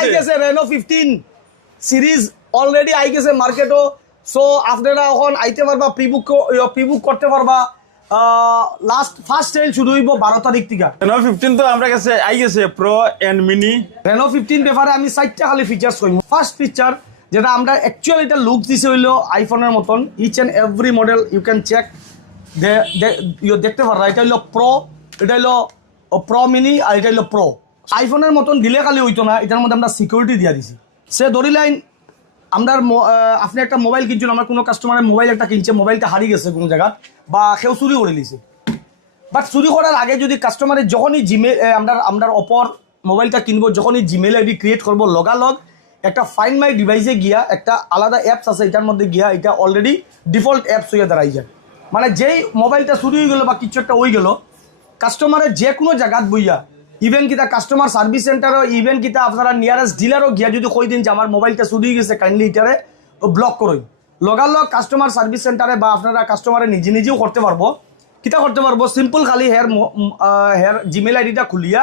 I গেছে Reno 15 series already I গেছে মার্কেটও। So আপনারা এখন আইতে পারবা, প্রিবুক করতে পারবা। লাস্ট ফার্স্ট সেল শুরু হইব 12 তারিখ থেকে। রেনো 15 তো আমরা কাছে আই গেছে প্রো এন্ড মিনি। রেনো 15 ব্যাপারে আমি 4টা খালি ফিচার্স কইম। ফার্স্ট ফিচার যেটা আমরা অ্যাকচুয়ালি এটা লুক দিছে হইলো আইফোনের মতন, each and every model you can check দেখতে পারবা। এটা হইলো প্রো, এটা হইলো প্রো মিনি, আর এটা হইলো প্রো। আইফোনের মতন দিলে খালি হইতো না, এটার মধ্যে আমরা সিকিউরিটি দিয়া দিছি। সে ধরি লাইন আমরা আপনি একটা মোবাইল কিনছেন, আমার কোনো কাস্টমারের মোবাইল একটা কিনছে, মোবাইলটা হারিয়ে গেছে কোনো জায়গা বা কেউ চুরি করে নিছে। বাট চুরি করার আগে যদি কাস্টমারের যখনই জিমেল আমরা অপর মোবাইলটা কিনবো, যখনই জিমেল আইডি ক্রিয়েট করবো, লগালগ একটা ফাইন্ড মাই ডিভাইসে গিয়া একটা আলাদা অ্যাপস আছে, এটার মধ্যে গিয়া এটা অলরেডি ডিফল্ট অ্যাপস হয়ে দাঁড়াই যায়। মানে যেই মোবাইলটা চুরি হয়ে গেলো বা কিছু একটা হয়ে গেলো, কাস্টমারের যে কোনো জায়গাত বইয়া, ইভেন কিতা কাস্টমার সার্ভিস সেন্টারও, ইভেন কিতা আপনারা নিয়ারেস্ট ডিলারও গিয়া যদি কই দিন যে আমার মোবাইলটা চুরি হয়ে গেছে, কাইন্ডলি এটারে ব্লক করুন, লগালগ কাস্টমার সার্ভিস সেন্টারে বা আপনারা কাস্টমারে নিজেও করতে পারবো। কিতা করতে পারবো, সিম্পল খালি হেয়ার জিমেল আইডিটা খুলিয়া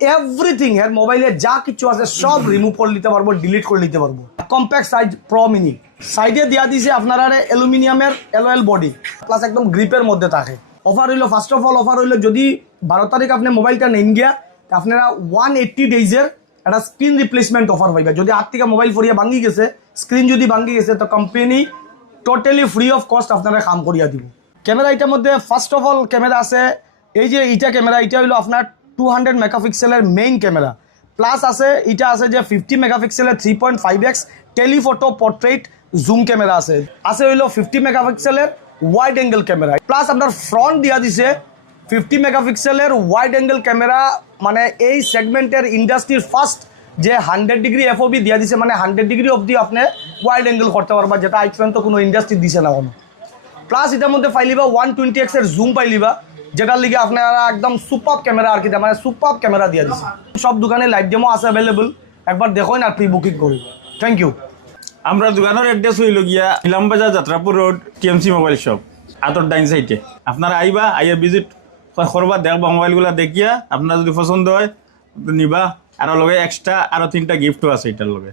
এভরিথিং হেয়ার মোবাইলে যা কিছু আছে সব রিমুভ করে নিতে পারবো, ডিলিট করে নিতে পারবো। কম্প্যাক্ট সাইজ প্রো মিনি, সাইডে দিয়া দিছে আপনারা অ্যালুমিনিয়ামের অ্যালয়েল বডি, প্লাস একদম গ্রিপের মধ্যে থাকে। অফার হইলো, ফার্স্ট অফ অল অফার হইলো, যদি 12 তারিখ আপনি মোবাইলটা নেন গিয়া, আপনারা 180 ডেজের একটা স্ক্রিন রিপ্লেসমেন্ট অফার পাইবা। যদি হাত থেকে মোবাইল ফরিয়া ভাঙ্গি গেছে, স্ক্রিন যদি ভাঙ্গি গেছে, তো company totally free of cost আপনারা কাম করিয়া দিব। ক্যামেরা এটার মধ্যে ফার্স্ট অফ অল ক্যামেরা আছে, এই যে এইটা ক্যামেরা, এটা হইলো আপনার 200 মেগাপিক্সেলের মেইন ক্যামেরা, প্লাস আছে এটা আছে যে 50 মেগাপিক্সেলের 3.5x telephoto portrait zoom camera আছে হইলো 50 মেগাপিক্সেলের ওয়াইড অ্যাঙ্গেল ক্যামেরা, প্লাস আপনার ফ্রন্ট দিয়া দিছে 50 মেগাপিক্সেলের ওয়াইড অ্যাঙ্গেল ক্যামেরা। মানে এই সেগমেন্টের ইন্ডাস্ট্রির ফার্স্ট যে 100 ডিগ্রি এফওবি দিয়া দিছে, মানে 100 ডিগ্রি অবধি আপনি ওয়াইড অ্যাঙ্গেল করতে পারবা, যেটা আজ পর্যন্ত কোনো ইন্ডাস্ট্রি দিছে না কোনো। প্লাস এটার মধ্যে পাইলিবা 120x এর জুম পাইলিবা, যেটার লিগে আপনারা একদম সুপার ক্যামেরা আর কি, মানে সুপার ক্যামেরা দিয়ে দিচ্ছে। সব দোকানে লাইভ ডেমো আছে অ্যাভেলেবল, একবার দেখুন আর প্রি বুকিং করুন। Thank you. আমরা দোকানের অ্যাড্রেস হইল গিয়া Ilambazar Jatrapur road, TMC mobile shop, আতর ডাইন সাইডে। আপনারা আইবা, আইয়া ভিজিট করবা, দেখবা মোবাইলগুলা দেখিয়া আপনার যদি পছন্দ হয় নিবা। আরো লগে এক্সট্রা আরো 3টা গিফটও আছে এটার লগে।